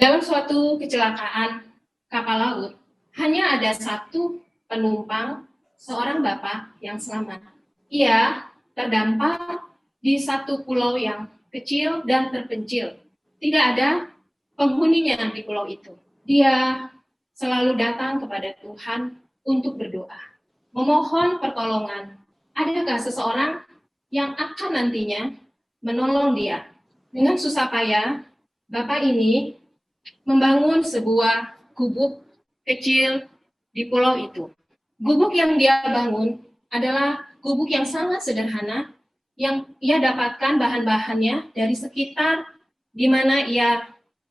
Dalam suatu kecelakaan kapal laut, hanya ada satu penumpang, seorang bapak yang selamat. Ia terdampar di satu pulau yang kecil dan terpencil. Tidak ada penghuninya di pulau itu. Dia selalu datang kepada Tuhan untuk berdoa, memohon pertolongan. Adakah seseorang yang akan nantinya menolong dia? Dengan susah payah, bapak ini membangun sebuah gubuk kecil di pulau itu. Gubuk yang dia bangun adalah gubuk yang sangat sederhana, yang ia dapatkan bahan-bahannya dari sekitar di mana ia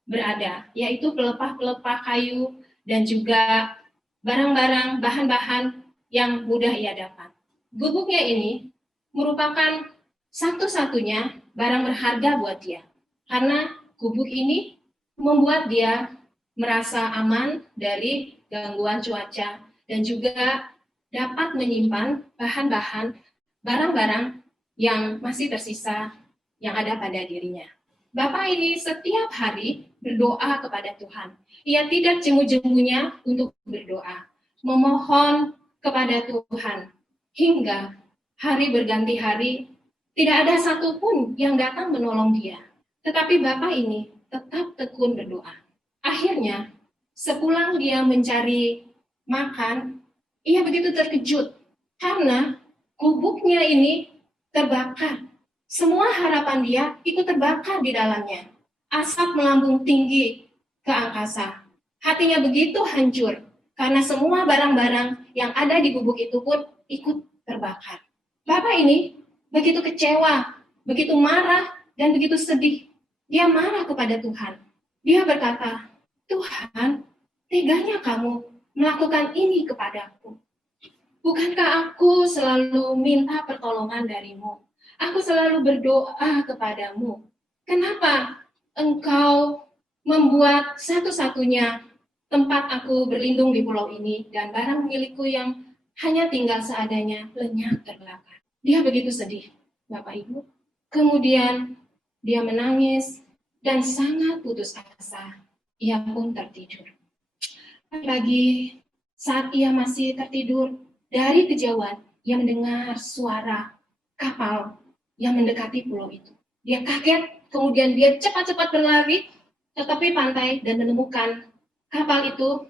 berada, yaitu pelepah-pelepah kayu dan juga barang-barang bahan-bahan yang mudah ia dapat. Gubuknya ini merupakan satu-satunya barang berharga buat dia, karena gubuk ini membuat dia merasa aman dari gangguan cuaca dan juga dapat menyimpan bahan-bahan barang-barang yang masih tersisa yang ada pada dirinya. Bapak ini setiap hari berdoa kepada Tuhan. Ia tidak jemu-jemunya untuk berdoa, memohon kepada Tuhan hingga hari berganti hari, tidak ada satupun yang datang menolong dia. Tetapi Bapak ini tetap tekun berdoa. Akhirnya, sepulang dia mencari makan, ia begitu terkejut karena gubuknya ini terbakar. Semua harapan dia ikut terbakar di dalamnya. Asap melambung tinggi ke angkasa. Hatinya begitu hancur karena semua barang-barang yang ada di gubuk itu pun ikut terbakar. Bapak ini begitu kecewa, begitu marah, dan begitu sedih. Dia marah kepada Tuhan. Dia berkata, Tuhan, teganya kamu melakukan ini kepadaku. Bukankah aku selalu minta pertolongan darimu? Aku selalu berdoa kepadamu. Kenapa engkau membuat satu-satunya tempat aku berlindung di pulau ini dan barang milikku yang hanya tinggal seadanya lenyap terbakar? Dia begitu sedih, Bapak Ibu. Kemudian dia menangis dan sangat putus asa. Ia pun tertidur. Pagi saat ia masih tertidur, dari kejauhan ia mendengar suara kapal yang mendekati pulau itu. Dia kaget, kemudian dia cepat-cepat berlari ke tepi pantai dan menemukan kapal itu,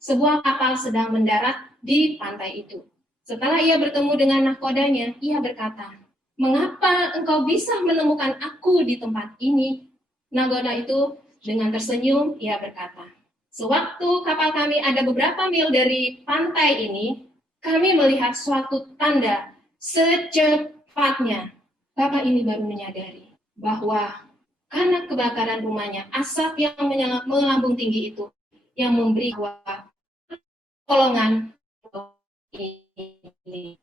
sebuah kapal sedang mendarat di pantai itu. Setelah ia bertemu dengan nahkodanya, ia berkata, mengapa engkau bisa menemukan aku di tempat ini? Nahkoda itu dengan tersenyum, ia berkata, sewaktu kapal kami ada beberapa mil dari pantai ini, kami melihat suatu tanda secepatnya. Bapak ini baru menyadari bahwa karena kebakaran rumahnya, asap yang melambung tinggi itu yang memberi pertolongan ini.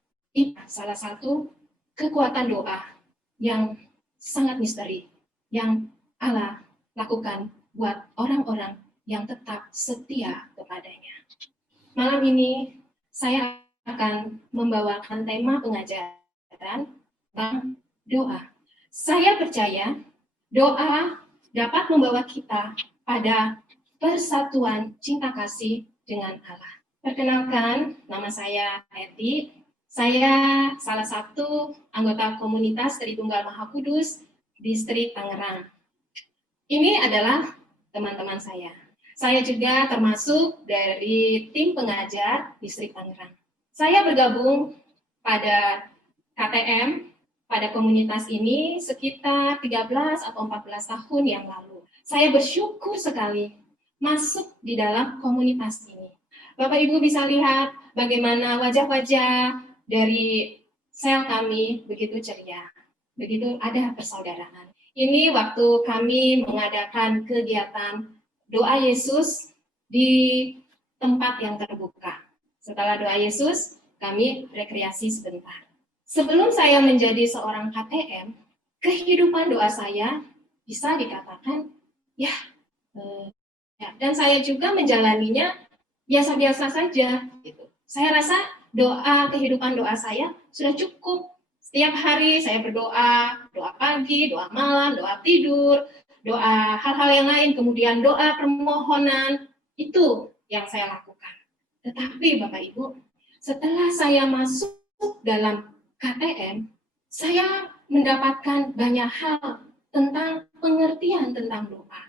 Salah satu kekuatan doa yang sangat misteri yang Allah lakukan buat orang-orang yang tetap setia kepadanya. Malam ini saya akan membawakan tema pengajaran tentang doa. Saya percaya doa dapat membawa kita pada persatuan cinta kasih dengan Allah. Perkenalkan, nama saya Eti. Saya salah satu anggota komunitas Tritunggal Maha Kudus, Distrik Tangerang. Ini adalah teman-teman saya. Saya juga termasuk dari tim pengajar Distrik Tangerang. Saya bergabung pada KTM, pada komunitas ini sekitar 13 atau 14 tahun yang lalu. Saya bersyukur sekali masuk di dalam komunitas ini. Bapak Ibu bisa lihat bagaimana wajah-wajah dari sel kami begitu ceria, begitu ada persaudaraan. Ini waktu kami mengadakan kegiatan doa Yesus di tempat yang terbuka. Setelah doa Yesus, kami rekreasi sebentar. Sebelum saya menjadi seorang KTM, kehidupan doa saya bisa dikatakan dan saya juga menjalaninya biasa-biasa saja. Gitu. Saya rasa kehidupan doa saya sudah cukup. Setiap hari saya berdoa, doa pagi, doa malam, doa tidur, doa hal-hal yang lain, kemudian doa permohonan, itu yang saya lakukan. Tetapi Bapak Ibu, setelah saya masuk dalam KTM, saya mendapatkan banyak hal tentang pengertian tentang doa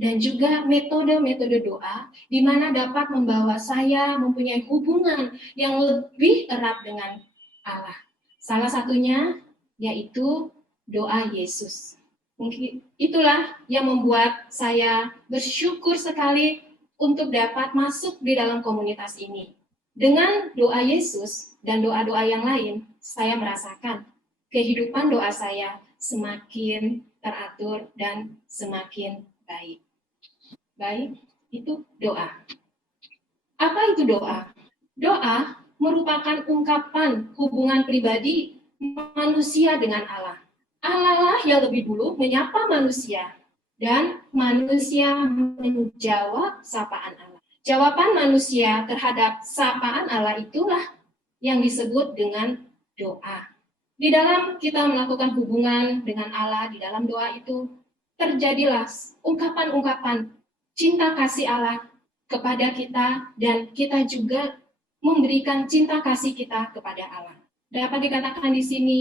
dan juga metode-metode doa di mana dapat membawa saya mempunyai hubungan yang lebih erat dengan Allah. Salah satunya yaitu doa Yesus. Mungkin itulah yang membuat saya bersyukur sekali untuk dapat masuk di dalam komunitas ini. Dengan doa Yesus dan doa-doa yang lain, saya merasakan kehidupan doa saya semakin teratur dan semakin baik. Baik, itu doa. Apa itu doa? Doa merupakan ungkapan hubungan pribadi manusia dengan Allah. Allah lah yang lebih dulu menyapa manusia dan manusia menjawab sapaan Allah. Jawaban manusia terhadap sapaan Allah itulah yang disebut dengan doa. Di dalam kita melakukan hubungan dengan Allah, di dalam doa itu terjadilah ungkapan-ungkapan cinta kasih Allah kepada kita dan kita juga memberikan cinta kasih kita kepada Allah. Dapat dikatakan di sini,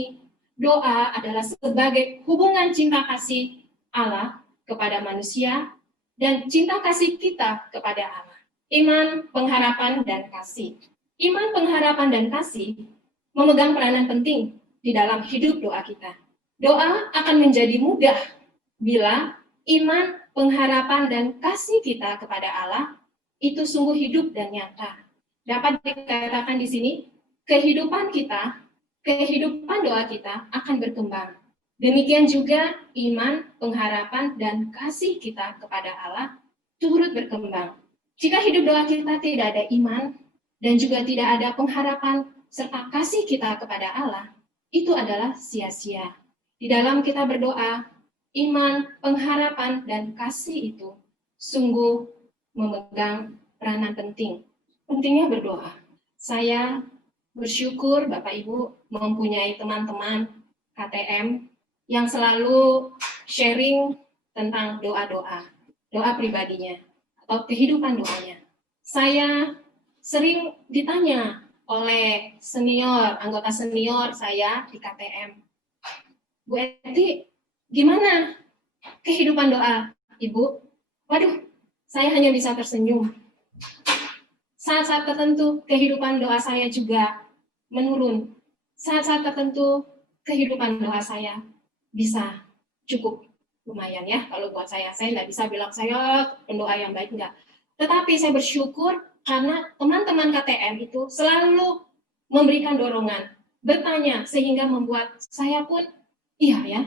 doa adalah sebagai hubungan cinta kasih Allah kepada manusia dan cinta kasih kita kepada Allah. Iman, pengharapan, dan kasih. Iman, pengharapan, dan kasih memegang peranan penting di dalam hidup doa kita. Doa akan menjadi mudah bila iman, pengharapan, dan kasih kita kepada Allah itu sungguh hidup dan nyata. Dapat dikatakan di sini, kehidupan kita, kehidupan doa kita akan berkembang. Demikian juga iman, pengharapan, dan kasih kita kepada Allah turut berkembang. Jika hidup doa kita tidak ada iman dan juga tidak ada pengharapan serta kasih kita kepada Allah, itu adalah sia-sia. Di dalam kita berdoa, iman, pengharapan, dan kasih itu sungguh memegang peranan penting. Pentingnya berdoa. Saya bersyukur Bapak Ibu mempunyai teman-teman KTM yang selalu sharing tentang doa-doa, doa pribadinya, atau kehidupan doanya. Saya sering ditanya oleh senior, anggota senior saya di KTM, Bu Eti, gimana kehidupan doa Ibu? Waduh, saya hanya bisa tersenyum. Saat-saat tertentu kehidupan doa saya juga menurun. Saat-saat tertentu kehidupan doa saya bisa cukup lumayan ya. Kalau buat saya nggak bisa bilang saya pendoa yang baik, enggak. Tetapi saya bersyukur karena teman-teman KTM itu selalu memberikan dorongan, bertanya sehingga membuat saya pun, iya ya,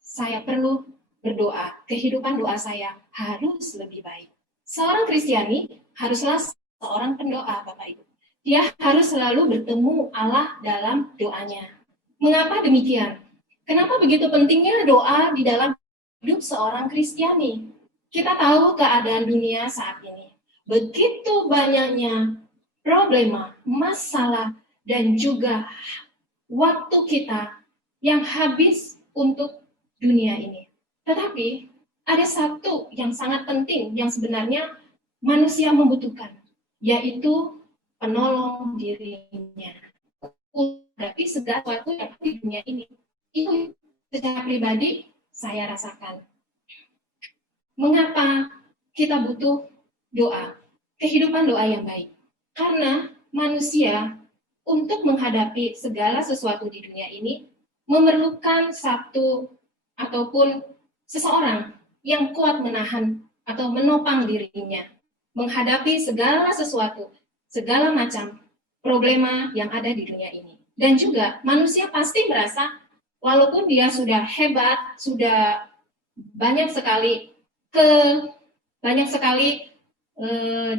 saya perlu berdoa. Kehidupan doa saya harus lebih baik. Seorang Kristiani haruslah seorang pendoa, Bapak Ibu. Dia harus selalu bertemu Allah dalam doanya. Mengapa demikian? Kenapa begitu pentingnya doa di dalam hidup seorang Kristiani? Kita tahu keadaan dunia saat ini. Begitu banyaknya problema, masalah, dan juga waktu kita yang habis untuk dunia ini. Tetapi ada satu yang sangat penting yang sebenarnya manusia membutuhkan, yaitu penolong dirinya. Berarti segala sesuatu yang di dunia ini, itu secara pribadi saya rasakan. Mengapa kita butuh doa? Kehidupan doa yang baik. Karena manusia untuk menghadapi segala sesuatu di dunia ini memerlukan satu ataupun seseorang yang kuat menahan atau menopang dirinya menghadapi segala sesuatu, segala macam problema yang ada di dunia ini. Dan juga manusia pasti merasa walaupun dia sudah hebat, sudah banyak sekali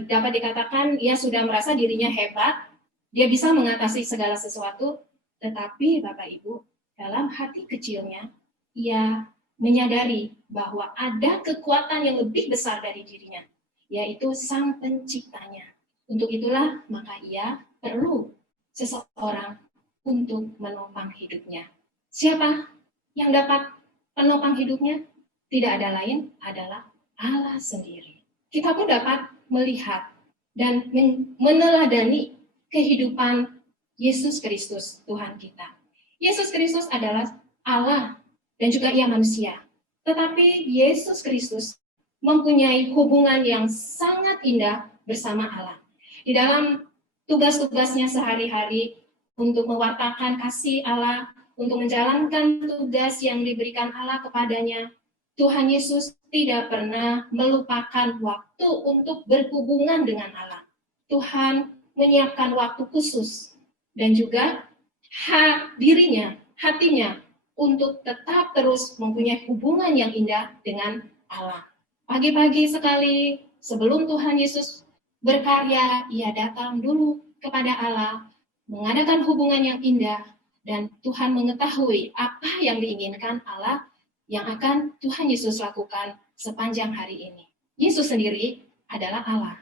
dapat dikatakan ia sudah merasa dirinya hebat, dia bisa mengatasi segala sesuatu, tetapi Bapak Ibu, dalam hati kecilnya, ia menyadari bahwa ada kekuatan yang lebih besar dari dirinya, yaitu Sang Penciptanya. Untuk itulah, maka ia perlu seseorang untuk menopang hidupnya. Siapa yang dapat penopang hidupnya? tidak ada lain adalah Allah sendiri. Kita pun dapat melihat dan meneladani kehidupan Yesus Kristus, Tuhan kita. Yesus Kristus adalah Allah dan juga Ia manusia. Tetapi Yesus Kristus mempunyai hubungan yang sangat indah bersama Allah. Di dalam tugas-tugasnya sehari-hari untuk mewartakan kasih Allah, untuk menjalankan tugas yang diberikan Allah kepadanya, Tuhan Yesus tidak pernah melupakan waktu untuk berhubungan dengan Allah. Tuhan menyiapkan waktu khusus dan juga dirinya, hatinya untuk tetap terus mempunyai hubungan yang indah dengan Allah. Pagi-pagi sekali sebelum Tuhan Yesus berkarya, ia datang dulu kepada Allah, mengadakan hubungan yang indah, dan Tuhan mengetahui apa yang diinginkan Allah yang akan Tuhan Yesus lakukan sepanjang hari ini. Yesus sendiri adalah Allah,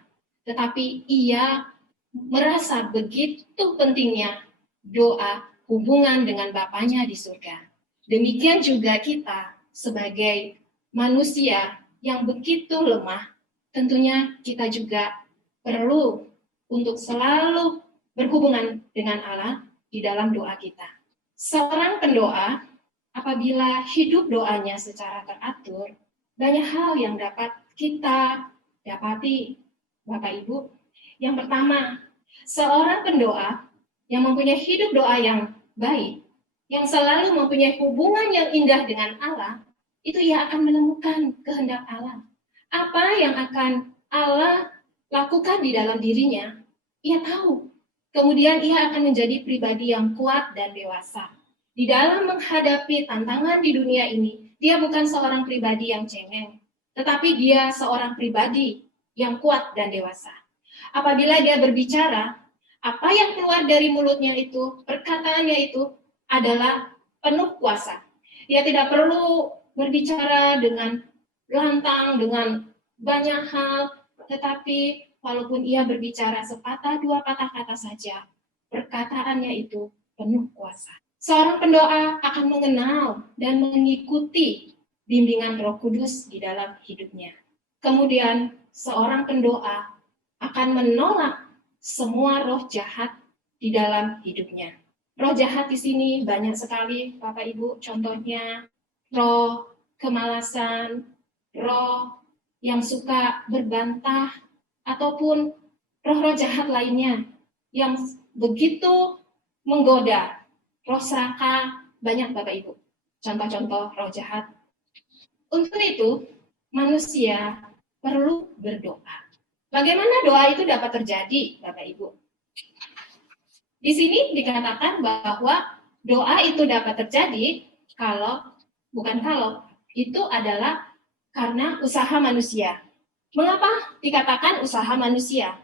tetapi ia merasa begitu pentingnya doa hubungan dengan Bapanya di surga. Demikian juga kita sebagai manusia yang begitu lemah, tentunya kita juga perlu untuk selalu berhubungan dengan Allah di dalam doa kita. Seorang pendoa, apabila hidup doanya secara teratur, banyak hal yang dapat kita dapati, Bapak Ibu. Yang pertama, seorang pendoa yang mempunyai hidup doa yang baik, yang selalu mempunyai hubungan yang indah dengan Allah, itu ia akan menemukan kehendak Allah. Apa yang akan Allah lakukan di dalam dirinya, ia tahu. Kemudian ia akan menjadi pribadi yang kuat dan dewasa. Di dalam menghadapi tantangan di dunia ini, dia bukan seorang pribadi yang cengeng, tetapi dia seorang pribadi yang kuat dan dewasa. Apabila dia berbicara, apa yang keluar dari mulutnya itu, perkataannya itu adalah penuh kuasa. Dia tidak perlu berbicara dengan lantang, dengan banyak hal, tetapi walaupun ia berbicara sepatah dua patah kata saja, perkataannya itu penuh kuasa. Seorang pendoa akan mengenal dan mengikuti bimbingan Roh Kudus di dalam hidupnya. Kemudian seorang pendoa akan menolak semua roh jahat di dalam hidupnya. Roh jahat di sini banyak sekali, Bapak Ibu, contohnya roh kemalasan, roh yang suka berbantah, ataupun roh-roh jahat lainnya yang begitu menggoda. Roh serakah, banyak Bapak Ibu, contoh-contoh roh jahat. Untuk itu, manusia perlu berdoa. Bagaimana doa itu dapat terjadi, Bapak Ibu? Di sini dikatakan bahwa doa itu dapat terjadi itu adalah karena usaha manusia. Mengapa dikatakan usaha manusia?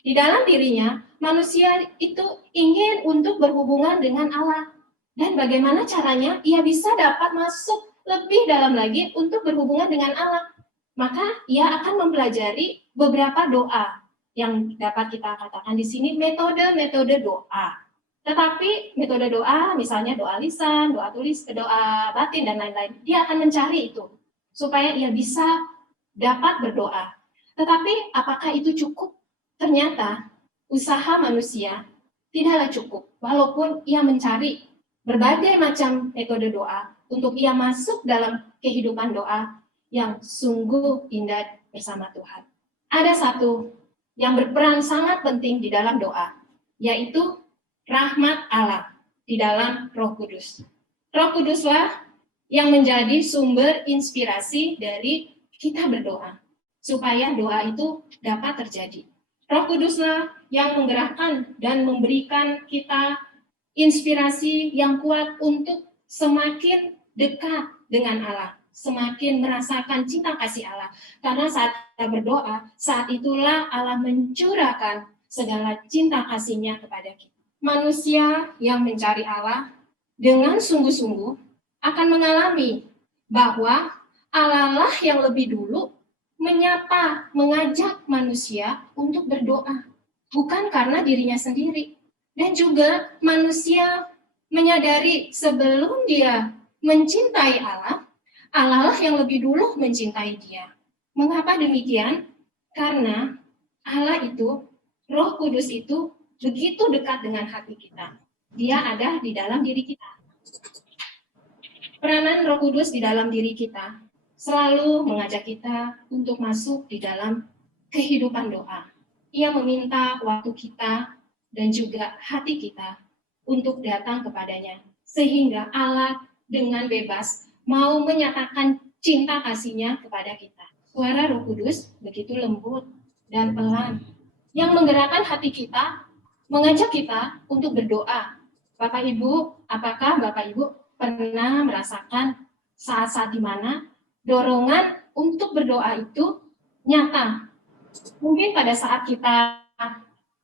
Di dalam dirinya, manusia itu ingin untuk berhubungan dengan Allah. Dan bagaimana caranya ia bisa dapat masuk lebih dalam lagi untuk berhubungan dengan Allah? Maka ia akan mempelajari beberapa doa yang dapat kita katakan di sini metode-metode doa. Tetapi metode doa, misalnya doa lisan, doa tulis, doa batin, dan lain-lain, dia akan mencari itu supaya ia bisa dapat berdoa. Tetapi apakah itu cukup? Ternyata usaha manusia tidaklah cukup. Walaupun ia mencari berbagai macam metode doa untuk ia masuk dalam kehidupan doa yang sungguh indah bersama Tuhan. Ada satu yang berperan sangat penting di dalam doa, yaitu rahmat Allah di dalam Roh Kudus. Roh Kuduslah yang menjadi sumber inspirasi dari kita berdoa, supaya doa itu dapat terjadi. Roh Kuduslah yang menggerakkan dan memberikan kita inspirasi yang kuat untuk semakin dekat dengan Allah, semakin merasakan cinta kasih Allah. Karena saat kita berdoa, saat itulah Allah mencurahkan segala cinta kasih-Nya kepada kita. Manusia yang mencari Allah dengan sungguh-sungguh akan mengalami bahwa Allah lah yang lebih dulu menyapa, mengajak manusia untuk berdoa, bukan karena dirinya sendiri. Dan juga manusia menyadari sebelum dia mencintai Allah, Allah lah yang lebih dulu mencintai dia. Mengapa demikian? Karena Allah itu, Roh Kudus itu begitu dekat dengan hati kita. Dia ada di dalam diri kita. Peranan Roh Kudus di dalam diri kita selalu mengajak kita untuk masuk di dalam kehidupan doa. Ia meminta waktu kita dan juga hati kita untuk datang kepadanya, sehingga Allah dengan bebas mau menyatakan cinta kasihnya kepada kita. Suara Roh Kudus begitu lembut dan pelan, yang menggerakkan hati kita, mengajak kita untuk berdoa. Bapak Ibu, apakah Bapak Ibu pernah merasakan saat-saat di mana dorongan untuk berdoa itu nyata? Mungkin pada saat kita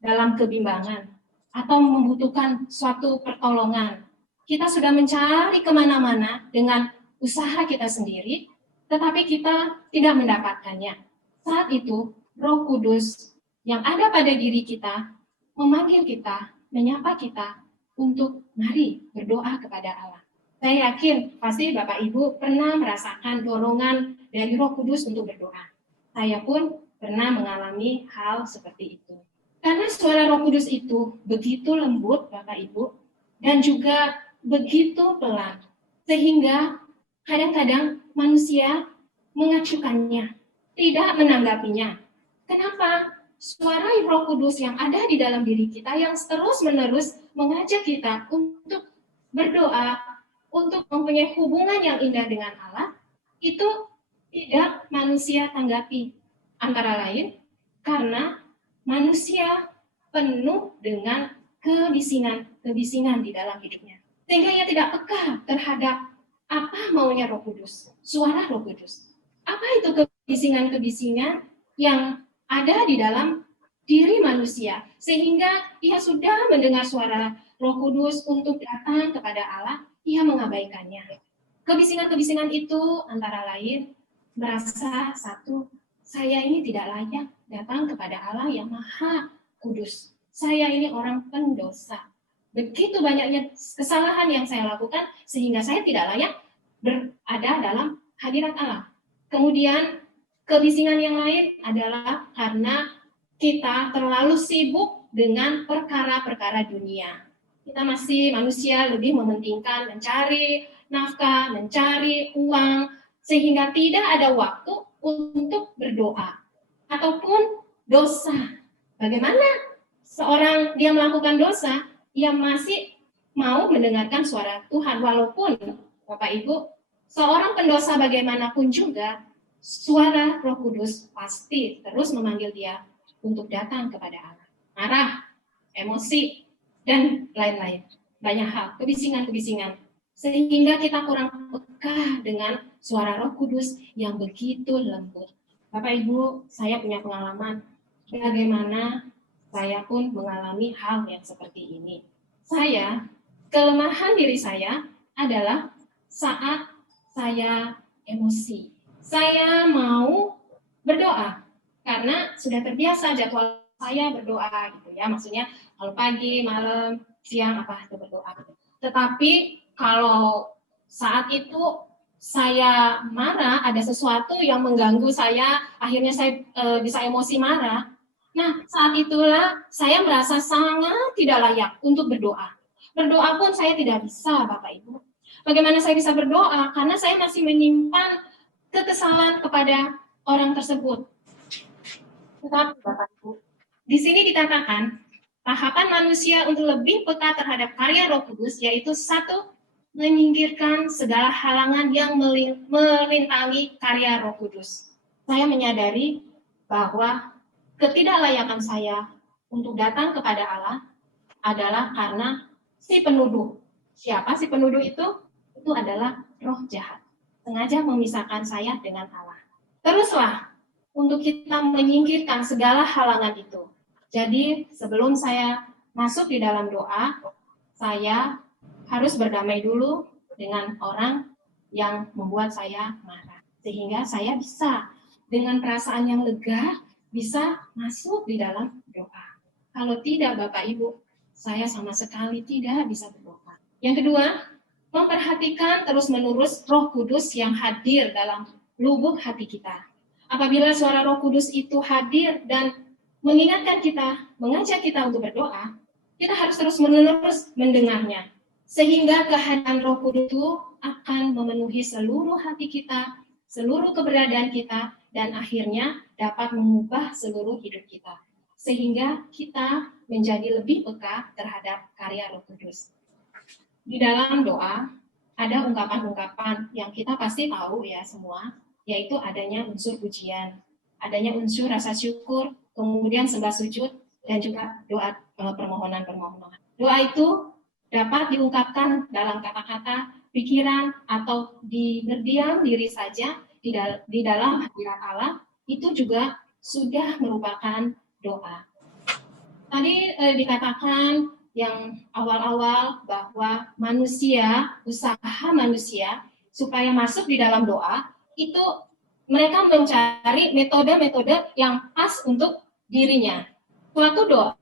dalam kebimbangan atau membutuhkan suatu pertolongan, kita sudah mencari kemana-mana dengan usaha kita sendiri, tetapi kita tidak mendapatkannya. Saat itu, Roh Kudus yang ada pada diri kita memanggil kita, menyapa kita untuk mari berdoa kepada Allah. Saya yakin pasti Bapak Ibu pernah merasakan dorongan dari Roh Kudus untuk berdoa. Saya pun pernah mengalami hal seperti itu. Karena suara Roh Kudus itu begitu lembut, Bapak Ibu, dan juga begitu pelan, sehingga kadang-kadang manusia mengacukannya, tidak menanggapinya. Kenapa? Suara Roh Kudus yang ada di dalam diri kita yang terus-menerus mengajak kita untuk berdoa, untuk mempunyai hubungan yang indah dengan Allah, itu tidak manusia tanggapi. Antara lain, karena manusia penuh dengan kebisingan di dalam hidupnya. Sehingga ia tidak peka terhadap apa maunya Roh Kudus, suara Roh Kudus. Apa itu kebisingan-kebisingan yang ada di dalam diri manusia, sehingga ia sudah mendengar suara Roh Kudus untuk datang kepada Allah, ia mengabaikannya. Kebisingan-kebisingan itu antara lain merasa satu, saya ini tidak layak datang kepada Allah yang Maha Kudus. Saya ini orang pendosa. Begitu banyaknya kesalahan yang saya lakukan sehingga saya tidak layak berada dalam hadirat Allah. Kemudian kebisingan yang lain adalah karena kita terlalu sibuk dengan perkara-perkara dunia. Kita masih manusia lebih mementingkan mencari nafkah, mencari uang, sehingga tidak ada waktu untuk berdoa. Ataupun dosa. Bagaimana seorang dia melakukan dosa, ia masih mau mendengarkan suara Tuhan, walaupun Bapak Ibu, seorang pendosa bagaimanapun juga, suara Roh Kudus pasti terus memanggil dia untuk datang kepada Allah. Marah, emosi, dan lain-lain. Banyak hal, kebisingan-kebisingan. Sehingga kita kurang peka dengan suara Roh Kudus yang begitu lembut. Bapak Ibu, saya punya pengalaman bagaimana saya pun mengalami hal yang seperti ini. Kelemahan diri saya adalah saat saya emosi. Saya mau berdoa karena sudah terbiasa jadwal saya berdoa gitu ya. Maksudnya kalau pagi, malam, siang apa itu berdoa. Tetapi kalau saat itu saya marah, ada sesuatu yang mengganggu saya, akhirnya saya bisa emosi marah. Nah, saat itulah saya merasa sangat tidak layak untuk berdoa. Berdoa pun saya tidak bisa, Bapak Ibu. Bagaimana saya bisa berdoa? Karena saya masih menyimpan kekesalan kepada orang tersebut. Tetapi, Bapak Ibu, di sini dikatakan, tahapan manusia untuk lebih peka terhadap karya Roh Kudus, yaitu satu, menyingkirkan segala halangan yang merintangi karya Roh Kudus. Saya menyadari bahwa ketidaklayakan saya untuk datang kepada Allah adalah karena si penuduh. Siapa si penuduh itu? Itu adalah roh jahat. Sengaja memisahkan saya dengan Allah. Teruslah untuk kita menyingkirkan segala halangan itu. Jadi sebelum saya masuk di dalam doa, saya harus berdamai dulu dengan orang yang membuat saya marah. Sehingga saya bisa dengan perasaan yang lega, bisa masuk di dalam doa. Kalau tidak Bapak Ibu, saya sama sekali tidak bisa berdoa. Yang kedua, memperhatikan terus-menerus Roh Kudus yang hadir dalam lubuk hati kita. Apabila suara Roh Kudus itu hadir dan mengingatkan kita, mengajak kita untuk berdoa, kita harus terus-menerus mendengarnya. Sehingga kehadiran Roh Kudus itu akan memenuhi seluruh hati kita, seluruh keberadaan kita, dan akhirnya dapat mengubah seluruh hidup kita. Sehingga kita menjadi lebih peka terhadap karya Roh Kudus. Di dalam doa, ada ungkapan-ungkapan yang kita pasti tahu ya semua, yaitu adanya unsur pujian, adanya unsur rasa syukur, kemudian sembah sujud, dan juga doa permohonan-permohonan. Doa itu dapat diungkapkan dalam kata-kata, pikiran, atau berdiam diri saja di dalam hadirat Allah, itu juga sudah merupakan doa. Tadi dikatakan yang awal-awal bahwa manusia, usaha manusia supaya masuk di dalam doa, itu mereka mencari metode-metode yang pas untuk dirinya. Suatu doa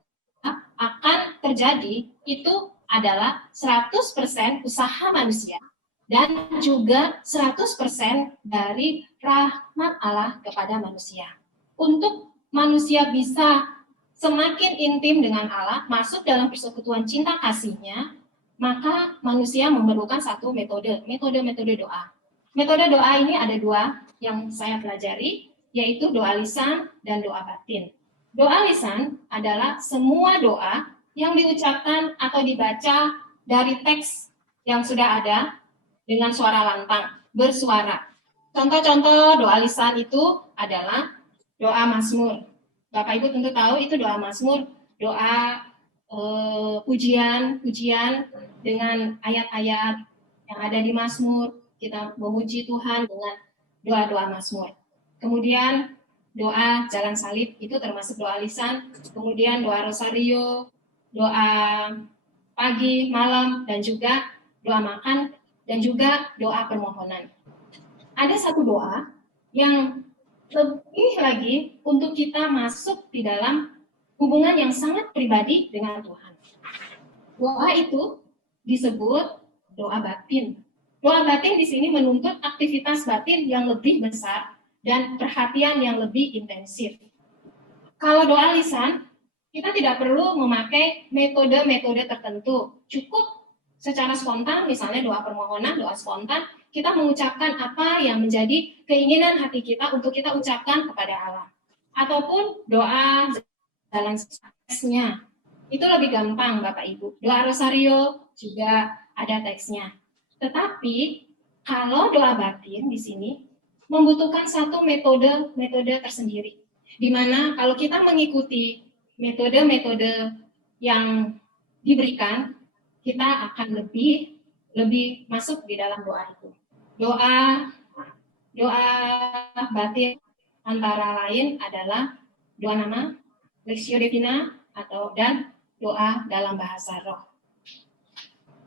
akan terjadi itu adalah 100% usaha manusia dan juga 100% dari rahmat Allah kepada manusia. Untuk manusia bisa semakin intim dengan Allah, masuk dalam persekutuan cinta kasih-Nya, maka manusia memerlukan satu metode doa. Metode doa ini ada dua yang saya pelajari, yaitu doa lisan dan doa batin. Doa lisan adalah semua doa yang diucapkan atau dibaca dari teks yang sudah ada dengan suara lantang, bersuara. Contoh-contoh doa lisan itu adalah doa Mazmur. Bapak Ibu tentu tahu itu doa Mazmur, doa pujian dengan ayat-ayat yang ada di Mazmur. Kita memuji Tuhan dengan doa-doa Mazmur. Kemudian doa jalan salib itu termasuk doa lisan. Kemudian doa rosario, doa pagi, malam, dan juga doa makan, dan juga doa permohonan. Ada satu doa yang lebih lagi untuk kita masuk di dalam hubungan yang sangat pribadi dengan Tuhan. Doa itu disebut doa batin. Doa batin di sini menuntut aktivitas batin yang lebih besar dan perhatian yang lebih intensif. Kalau doa lisan, kita tidak perlu memakai metode-metode tertentu. Cukup secara spontan, misalnya doa permohonan, doa spontan, kita mengucapkan apa yang menjadi keinginan hati kita untuk kita ucapkan kepada Allah. Ataupun doa dalam teksnya. Itu lebih gampang, Bapak Ibu. Doa rosario juga ada teksnya. Tetapi, kalau doa batin di sini membutuhkan satu metode tersendiri. Di mana kalau kita mengikuti metode-metode yang diberikan, kita akan lebih masuk di dalam doa itu. Doa batin antara lain adalah doa nama, Lectio Divina, dan doa dalam bahasa roh.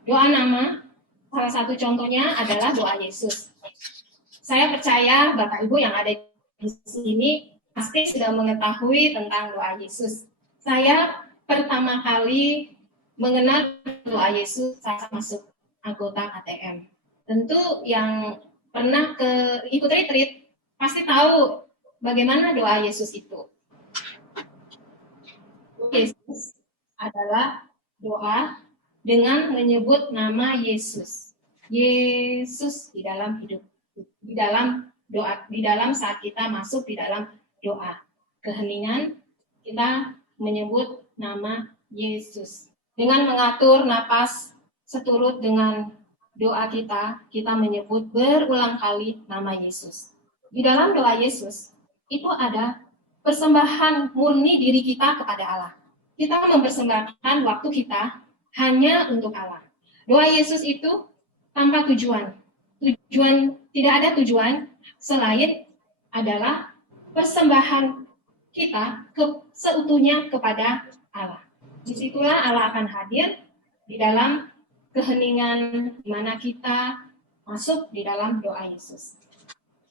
Doa nama, salah satu contohnya adalah doa Yesus. Saya percaya Bapak Ibu yang ada di sini pasti sudah mengetahui tentang doa Yesus. Saya pertama kali mengenal doa Yesus saat masuk anggota KTM. Tentu yang pernah ikut retreat pasti tahu bagaimana doa Yesus itu. Yesus adalah doa dengan menyebut nama Yesus. Yesus di dalam hidup, di dalam doa, di dalam saat kita masuk di dalam doa. Keheningan kita menyebut nama Yesus. Dengan mengatur napas seturut dengan doa kita menyebut berulang kali nama Yesus. Di dalam doa Yesus, itu ada persembahan murni diri kita kepada Allah. Kita mempersembahkan waktu kita hanya untuk Allah. Doa Yesus itu tanpa tujuan. Tidak ada tujuan selain adalah persembahan kita seutuhnya kepada Allah. Disitulah Allah akan hadir di dalam keheningan di mana kita masuk di dalam doa Yesus.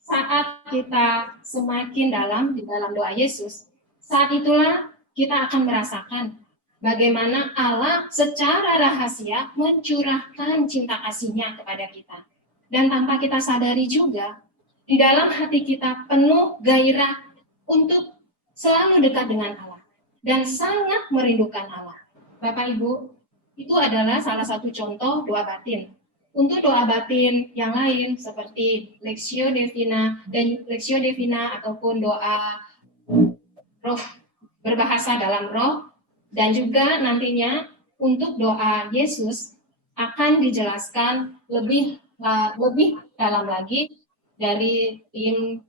Saat kita semakin dalam di dalam doa Yesus, saat itulah kita akan merasakan bagaimana Allah secara rahasia mencurahkan cinta kasih-Nya kepada kita. Dan tanpa kita sadari juga, di dalam hati kita penuh gairah untuk selalu dekat dengan Allah dan sangat merindukan Allah. Bapak Ibu, itu adalah salah satu contoh doa batin. Untuk doa batin yang lain seperti Lectio Divina ataupun doa roh, berbahasa dalam roh, dan juga nantinya untuk doa Yesus akan dijelaskan lebih dalam lagi dari tim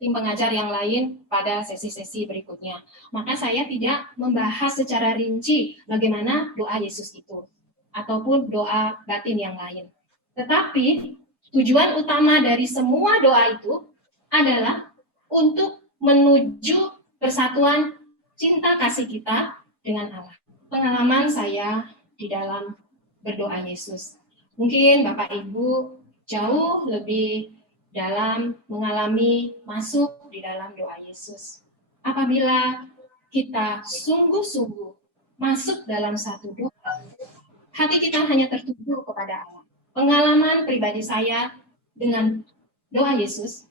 pengajar yang lain pada sesi-sesi berikutnya. Maka saya tidak membahas secara rinci bagaimana doa Yesus itu ataupun doa batin yang lain. Tetapi tujuan utama dari semua doa itu adalah untuk menuju persatuan cinta kasih kita dengan Allah. Pengalaman saya di dalam berdoa Yesus. Mungkin Bapak Ibu jauh lebih dalam mengalami masuk di dalam doa Yesus. Apabila kita sungguh-sungguh masuk dalam satu doa, hati kita hanya tertuju kepada Allah. Pengalaman pribadi saya dengan doa Yesus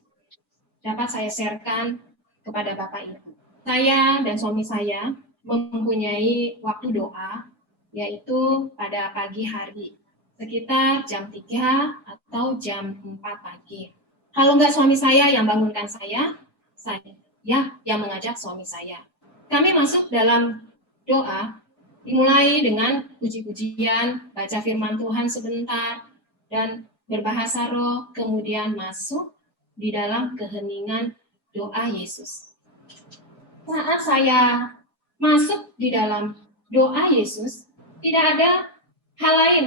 dapat saya sharekan kepada Bapak Ibu. Saya dan suami saya mempunyai waktu doa, yaitu pada pagi hari, sekitar jam 3 atau jam 4 pagi. Kalau nggak suami saya yang bangunkan saya yang mengajak suami saya. Kami masuk dalam doa, dimulai dengan puji-pujian, baca firman Tuhan sebentar, dan berbahasa roh, kemudian masuk di dalam keheningan doa Yesus. Saat saya masuk di dalam doa Yesus, tidak ada hal lain.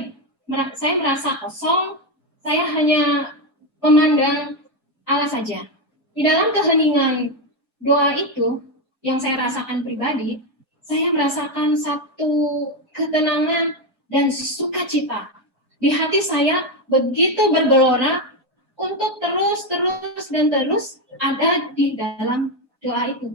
Saya merasa kosong, saya hanya memandang Allah saja. Di dalam keheningan doa itu, yang saya rasakan pribadi, saya merasakan satu ketenangan dan sukacita. Di hati saya begitu bergelora untuk terus ada di dalam doa itu.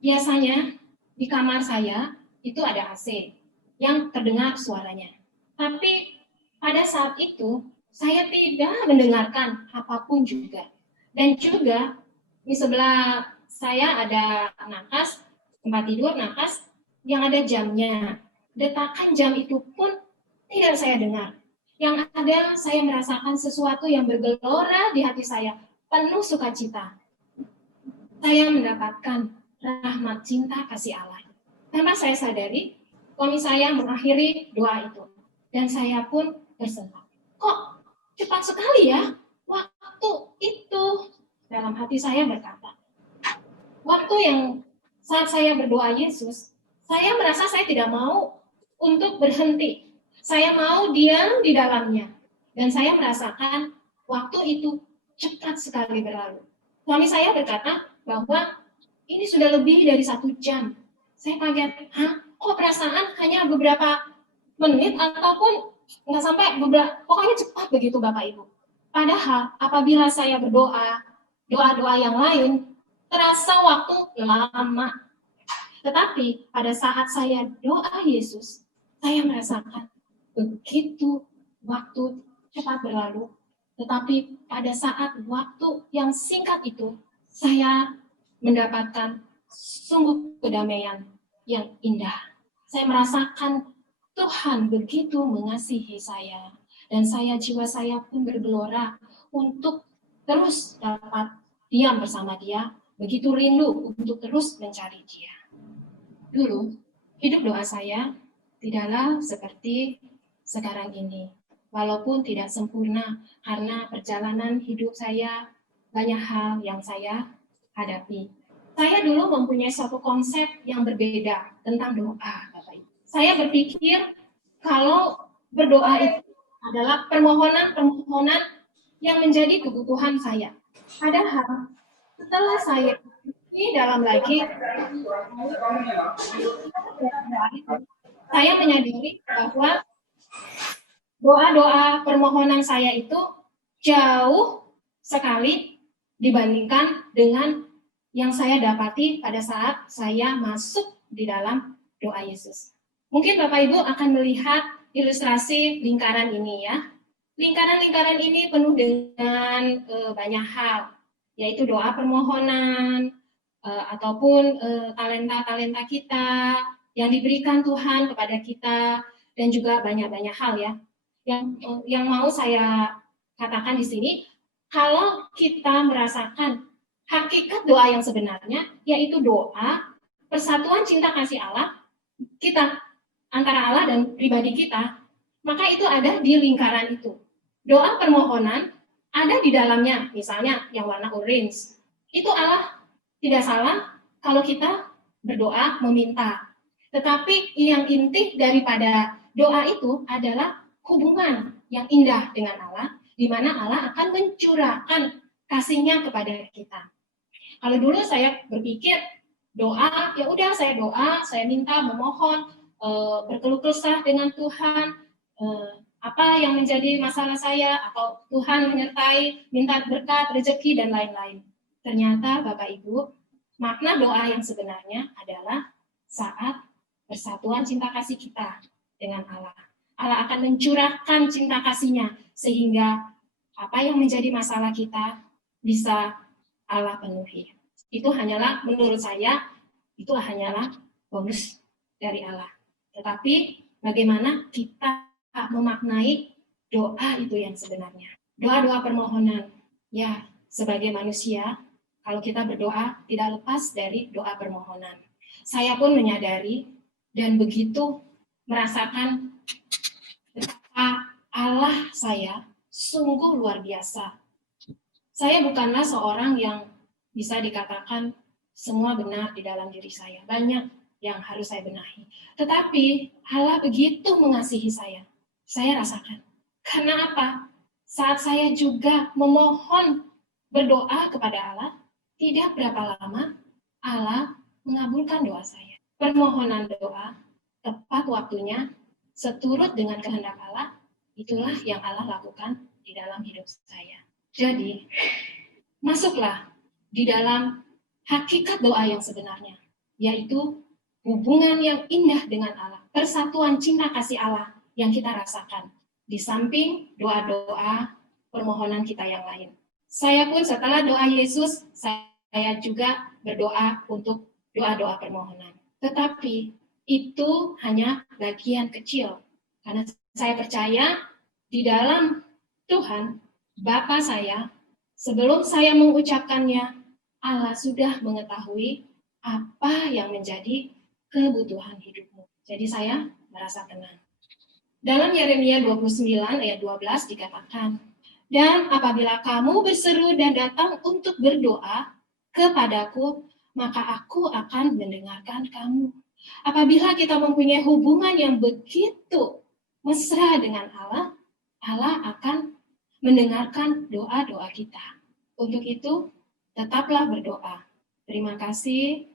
Biasanya di kamar saya itu ada AC yang terdengar suaranya. Tapi pada saat itu saya tidak mendengarkan apapun juga. Dan juga di sebelah saya ada nakas, tempat tidur nakas yang ada jamnya. Detakan jam itu pun tidak saya dengar. Yang ada saya merasakan sesuatu yang bergelora di hati saya, penuh sukacita. Saya mendapatkan rahmat cinta kasih Allah. Karena saya sadari suami saya mengakhiri doa itu. Dan saya pun tersentak. Kok cepat sekali ya waktu itu? Dalam hati saya berkata, waktu yang saat saya berdoa Yesus, saya merasa saya tidak mau untuk berhenti. Saya mau diam di dalamnya. Dan saya merasakan waktu itu cepat sekali berlalu. Suami saya berkata bahwa ini sudah lebih dari 1 jam. Saya kaget, kok perasaan hanya beberapa menit ataupun nggak sampai beberapa, pokoknya cepat begitu Bapak Ibu. Padahal apabila saya berdoa, doa-doa yang lain, terasa waktu lama. Tetapi pada saat saya doa Yesus, saya merasakan begitu waktu cepat berlalu. Tetapi pada saat waktu yang singkat itu, saya mendapatkan sungguh kedamaian yang indah. Saya merasakan Tuhan begitu mengasihi saya. Dan jiwa saya pun bergelora untuk terus dapat diam bersama Dia, begitu rindu untuk terus mencari Dia. Dulu, hidup doa saya tidaklah seperti sekarang ini. Walaupun tidak sempurna, karena perjalanan hidup saya banyak hal yang saya hadapi. Saya dulu mempunyai suatu konsep yang berbeda tentang doa, Bapak Ibu. Saya berpikir kalau berdoa itu adalah permohonan-permohonan yang menjadi kebutuhan saya. Padahal setelah saya di dalam lagi, saya menyadari bahwa doa-doa permohonan saya itu jauh sekali dibandingkan dengan yang saya dapati pada saat saya masuk di dalam doa Yesus. Mungkin Bapak Ibu akan melihat ilustrasi lingkaran ini ya. Lingkaran-lingkaran ini penuh dengan banyak hal, yaitu doa permohonan, ataupun talenta-talenta kita yang diberikan Tuhan kepada kita, dan juga banyak-banyak hal ya. Yang mau saya katakan di sini, kalau kita merasakan hakikat doa yang sebenarnya, yaitu doa persatuan cinta kasih Allah kita, antara Allah dan pribadi kita, maka itu ada di lingkaran itu. Doa permohonan ada di dalamnya, misalnya yang warna orange. Itu Allah tidak salah kalau kita berdoa meminta. Tetapi yang inti daripada doa itu adalah hubungan yang indah dengan Allah, di mana Allah akan mencurahkan kasih-Nya kepada kita. Kalau dulu saya berpikir doa, ya udah saya doa, saya minta, memohon, berkeluh kesah dengan Tuhan, apa yang menjadi masalah saya, atau Tuhan menyertai, minta berkat, rezeki, dan lain-lain. Ternyata Bapak Ibu, makna doa yang sebenarnya adalah saat persatuan cinta kasih kita dengan Allah. Allah akan mencurahkan cinta kasih-Nya, sehingga apa yang menjadi masalah kita bisa Allah penuhi. Itu hanyalah, menurut saya, itu hanyalah bonus dari Allah. Tetapi bagaimana kita memaknai doa itu yang sebenarnya. Doa-doa permohonan. Ya, sebagai manusia, kalau kita berdoa tidak lepas dari doa permohonan. Saya pun menyadari dan begitu merasakan betapa Allah saya sungguh luar biasa. Saya bukanlah seorang yang bisa dikatakan semua benar di dalam diri saya. Banyak yang harus saya benahi. Tetapi Allah begitu mengasihi saya. Saya rasakan. Karena apa? Saat saya juga memohon berdoa kepada Allah, tidak berapa lama Allah mengabulkan doa saya. Permohonan doa tepat waktunya, seturut dengan kehendak Allah, itulah yang Allah lakukan di dalam hidup saya. Jadi, masuklah di dalam hakikat doa yang sebenarnya, yaitu hubungan yang indah dengan Allah, persatuan cinta kasih Allah yang kita rasakan, di samping doa-doa permohonan kita yang lain. Saya pun setelah doa Yesus, saya juga berdoa untuk doa-doa permohonan. Tetapi itu hanya bagian kecil, karena saya percaya di dalam Tuhan, Bapa saya, sebelum saya mengucapkannya, Allah sudah mengetahui apa yang menjadi kebutuhan hidupmu. Jadi saya merasa tenang. Dalam Yeremia 29 ayat 12 dikatakan, dan apabila kamu berseru dan datang untuk berdoa kepadaku, maka aku akan mendengarkan kamu. Apabila kita mempunyai hubungan yang begitu mesra dengan Allah, Allah akan mendengarkan doa-doa kita. Untuk itu, tetaplah berdoa. Terima kasih.